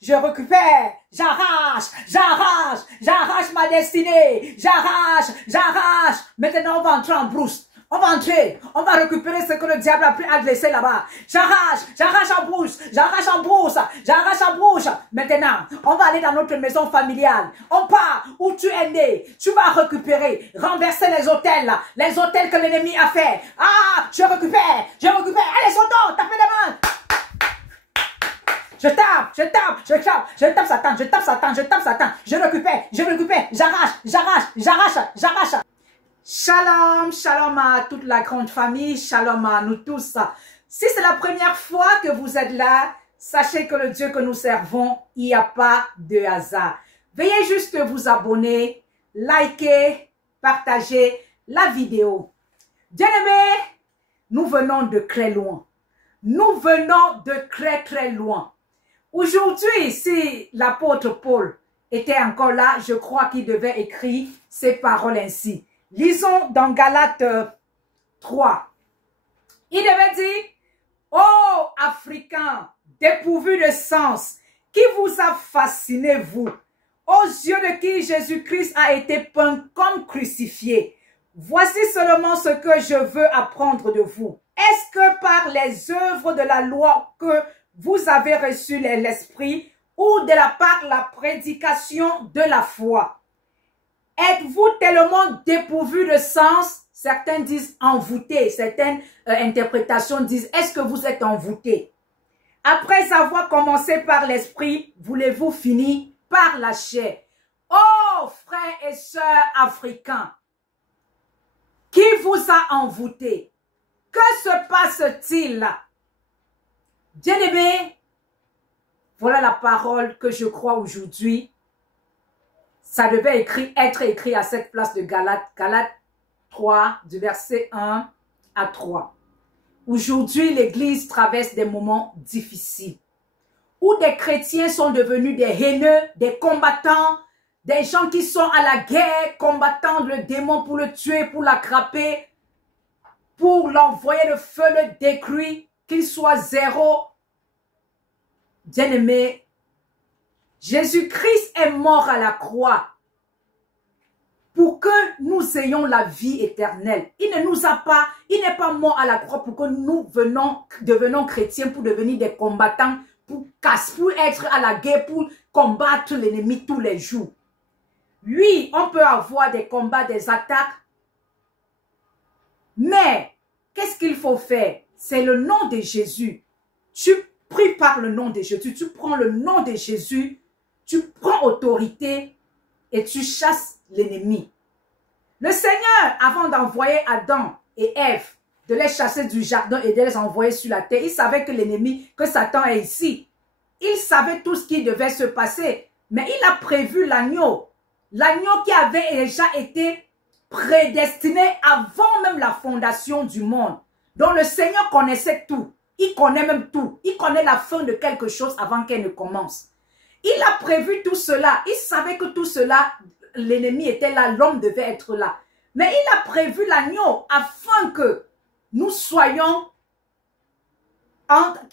je récupère, j'arrache ma destinée, j'arrache. Maintenant, on va entrer en brousse. On va entrer, on va récupérer ce que le diable a pu laisser là-bas. J'arrache en brousse. Maintenant, on va aller dans notre maison familiale. On part où tu es né. Tu vas récupérer, renverser les hôtels que l'ennemi a fait. Ah, je récupère. Allez, Soto, tapez les mains. Je tape Satan. Je récupère, j'arrache. Shalom à toute la grande famille, shalom à nous tous. Si c'est la première fois que vous êtes là, sachez que le Dieu que nous servons, il n'y a pas de hasard. Veuillez juste vous abonner, liker, partager la vidéo. Bien-aimés, nous venons de très loin. Très loin. Aujourd'hui, si l'apôtre Paul était encore là, je crois qu'il devait écrire ces paroles ainsi. Lisons dans Galates 3. Il devait dire, ô Africains, dépourvus de sens, qui vous a fasciné, vous, aux yeux de qui Jésus-Christ a été peint comme crucifié. Voici seulement ce que je veux apprendre de vous. Est-ce que par les œuvres de la loi que vous avez reçu l'Esprit ou de la prédication de la foi? Êtes-vous tellement dépourvu de sens? Certains disent envoûté. Certaines interprétations disent, est-ce que vous êtes envoûté? Après avoir commencé par l'esprit, voulez-vous finir par la chair? Oh, frères et sœurs africains, qui vous a envoûté? Que se passe-t-il? Bien-aimés, voilà la parole que je crois aujourd'hui. Ça devait être écrit à cette place de Galates 3, du verset 1 à 3. Aujourd'hui, l'Église traverse des moments difficiles, où des chrétiens sont devenus des haineux, des combattants, des gens qui sont à la guerre, combattant le démon pour le tuer, pour l'attraper, pour l'envoyer le feu, le détruire, qu'il soit zéro. Bien-aimés, Jésus-Christ est mort à la croix pour que nous ayons la vie éternelle. Il n'est pas mort à la croix pour que nous devenons chrétiens, pour devenir des combattants, pour être à la guerre, pour combattre l'ennemi tous les jours. Oui, on peut avoir des combats, des attaques, mais qu'est-ce qu'il faut faire? C'est le nom de Jésus. Tu pries par le nom de Jésus, tu prends le nom de Jésus, tu prends autorité et tu chasses l'ennemi. Le Seigneur, avant d'envoyer Adam et Ève, de les chasser du jardin et de les envoyer sur la terre, il savait que l'ennemi, que Satan est ici. Il savait tout ce qui devait se passer, mais il a prévu l'agneau. L'agneau qui avait déjà été prédestiné avant même la fondation du monde. Donc le Seigneur connaissait tout. Il connaît même tout. Il connaît la fin de quelque chose avant qu'elle ne commence. Il a prévu tout cela. Il savait que tout cela, l'ennemi était là, l'homme devait être là. Mais il a prévu l'agneau afin que nous soyons,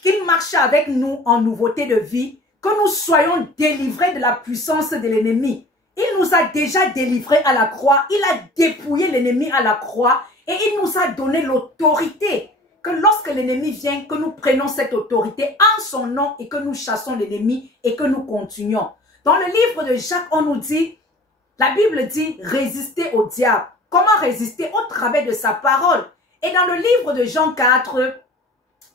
qu'il marche avec nous en nouveauté de vie, que nous soyons délivrés de la puissance de l'ennemi. Il nous a déjà délivrés à la croix. Il a dépouillé l'ennemi à la croix et il nous a donné l'autorité. Que lorsque l'ennemi vient, que nous prenons cette autorité en son nom et que nous chassons l'ennemi et que nous continuons. Dans le livre de Jacques, on nous dit, la Bible dit, résister au diable. Comment résister? Au travers de sa parole. Et dans le livre de Jean 4,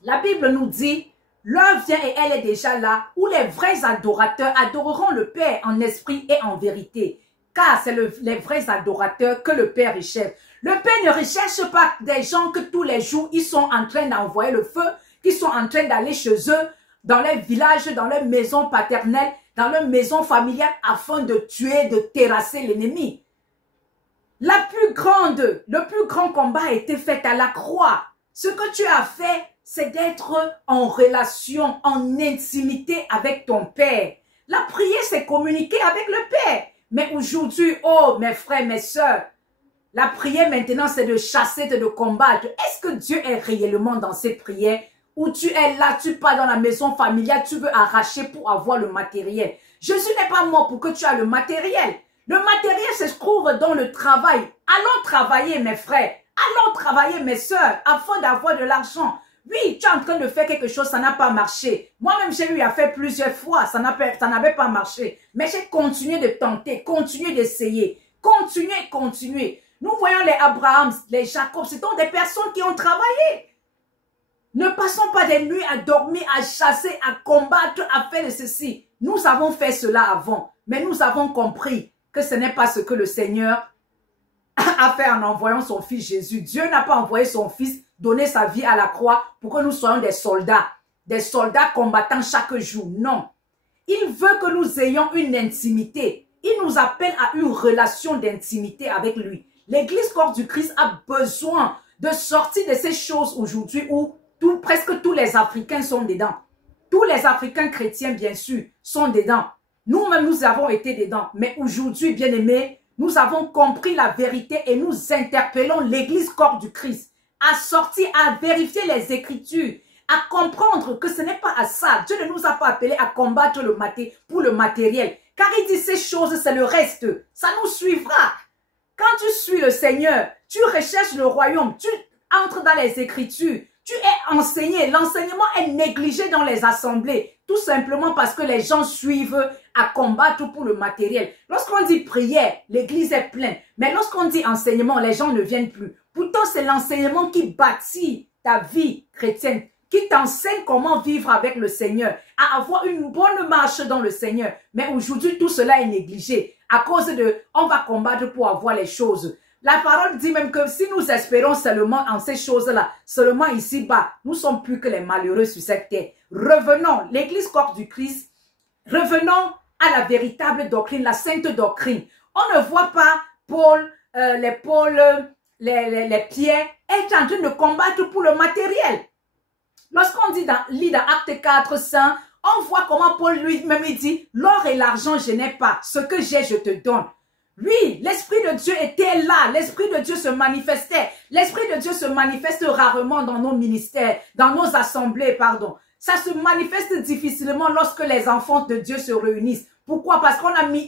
la Bible nous dit, l'heure vient et elle est déjà là, où les vrais adorateurs adoreront le Père en esprit et en vérité. Car c'est les vrais adorateurs que le Père recherche. Le Père ne recherche pas des gens que tous les jours, ils sont en train d'envoyer le feu, qui sont en train d'aller chez eux, dans les villages, dans les maisons paternelles, dans leurs maisons familiales, afin de tuer, de terrasser l'ennemi. Le plus grand combat a été fait à la croix. Ce que tu as fait, c'est d'être en relation, en intimité avec ton Père. La prière, c'est communiquer avec le Père. Mais aujourd'hui, oh mes frères, mes sœurs, la prière maintenant, c'est de chasser, de combattre. Est-ce que Dieu est réellement dans cette prière? où tu es là, tu pars dans la maison familiale, tu veux arracher pour avoir le matériel. Jésus n'est pas mort pour que tu aies le matériel. Le matériel se trouve dans le travail. Allons travailler, mes frères. Allons travailler, mes sœurs, afin d'avoir de l'argent. Oui, tu es en train de faire quelque chose, ça n'a pas marché. Moi-même, j'ai eu à faire plusieurs fois, ça n'avait pas marché. Mais j'ai continué de tenter, continué d'essayer, continué. Nous voyons les Abraham, les Jacob, ce sont des personnes qui ont travaillé. Ne passons pas des nuits à dormir, à chasser, à combattre, à faire de ceci. Nous avons fait cela avant, mais nous avons compris que ce n'est pas ce que le Seigneur a fait en envoyant son fils Jésus. Dieu n'a pas envoyé son fils donner sa vie à la croix pour que nous soyons des soldats combattant chaque jour. Non. Il veut que nous ayons une intimité. Il nous appelle à une relation d'intimité avec lui. L'Église corps du Christ a besoin de sortir de ces choses aujourd'hui où presque tous les Africains sont dedans. Tous les Africains chrétiens, bien sûr, sont dedans. Nous-mêmes, nous avons été dedans. Mais aujourd'hui, bien aimés, nous avons compris la vérité et nous interpellons l'Église corps du Christ à sortir, à vérifier les Écritures, à comprendre que ce n'est pas à ça. Dieu ne nous a pas appelés à combattre pour le matériel. Car il dit ces choses, c'est le reste. Ça nous suivra. Quand tu suis le Seigneur, tu recherches le royaume, tu entres dans les Écritures, tu es enseigné. L'enseignement est négligé dans les assemblées, tout simplement parce que les gens suivent à combattre pour le matériel. Lorsqu'on dit prière, l'église est pleine. Mais lorsqu'on dit enseignement, les gens ne viennent plus. Pourtant, c'est l'enseignement qui bâtit ta vie chrétienne, qui t'enseigne comment vivre avec le Seigneur, à avoir une bonne marche dans le Seigneur. Mais aujourd'hui, tout cela est négligé à cause de on va combattre pour avoir les choses. La parole dit même que si nous espérons seulement en ces choses-là, seulement ici-bas, nous sommes plus que les malheureux sur cette terre. Revenons, l'Église corps du Christ, revenons à la véritable doctrine, la sainte doctrine. On ne voit pas Paul, les Pierre être en train de combattre pour le matériel. Lorsqu'on lit dans Acte 4, 5, on voit comment Paul lui-même dit, l'or et l'argent je n'ai pas, ce que j'ai je te donne. Oui, l'Esprit de Dieu était là, l'Esprit de Dieu se manifestait. L'Esprit de Dieu se manifeste rarement dans nos ministères, dans nos assemblées, pardon. Ça se manifeste difficilement lorsque les enfants de Dieu se réunissent. Pourquoi? Parce qu'on a mis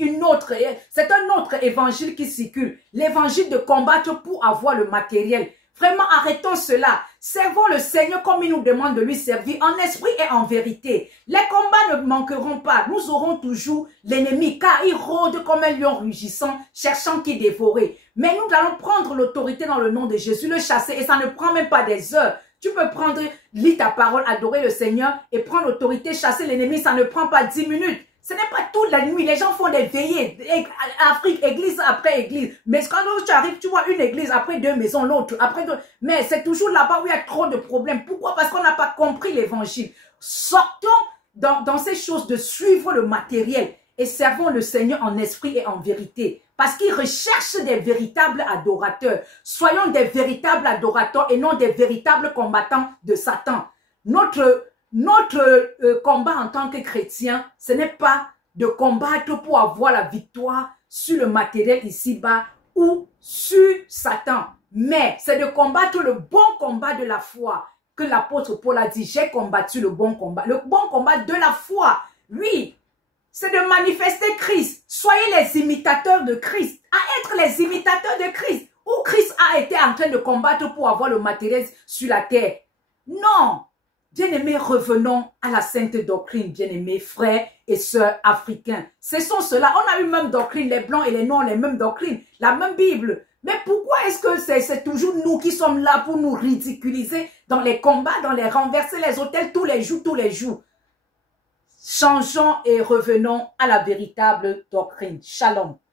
c'est un autre évangile qui circule. L'évangile de combattre pour avoir le matériel. Vraiment, arrêtons cela. Servons le Seigneur comme il nous demande de lui servir, en esprit et en vérité. Les combats ne manqueront pas. Nous aurons toujours l'ennemi, car il rôde comme un lion rugissant, cherchant qui dévorer. Mais nous allons prendre l'autorité dans le nom de Jésus, le chasser, et ça ne prend même pas des heures. Tu peux lire ta parole, adorer le Seigneur, et prendre l'autorité, chasser l'ennemi, ça ne prend pas 10 minutes. Ce n'est pas toute la nuit. Les gens font des veillées. Afrique, église après église. Mais quand tu arrives, tu vois une église après deux maisons, l'autre après deux. Mais c'est toujours là-bas où il y a trop de problèmes. Pourquoi? Parce qu'on n'a pas compris l'évangile. Sortons dans ces choses de suivre le matériel et servons le Seigneur en esprit et en vérité. Parce qu'il recherche des véritables adorateurs. Soyons des véritables adorateurs et non des véritables combattants de Satan. Notre combat en tant que chrétien, ce n'est pas de combattre pour avoir la victoire sur le matériel ici-bas ou sur Satan. Mais c'est de combattre le bon combat de la foi que l'apôtre Paul a dit. J'ai combattu le bon combat. Le bon combat de la foi, oui, c'est de manifester Christ. Soyez les imitateurs de Christ. À être les imitateurs de Christ. Où Christ a été en train de combattre pour avoir le matériel sur la terre. Non. Bien-aimés, revenons à la sainte doctrine, bien-aimés, frères et sœurs africains. Ce sont ceux-là. On a eu même doctrine, les blancs et les noirs, les mêmes doctrines, la même Bible. Mais pourquoi est-ce que c'est toujours nous qui sommes là pour nous ridiculiser dans les combats, dans les renverser les autels tous les jours? Changeons et revenons à la véritable doctrine. Shalom.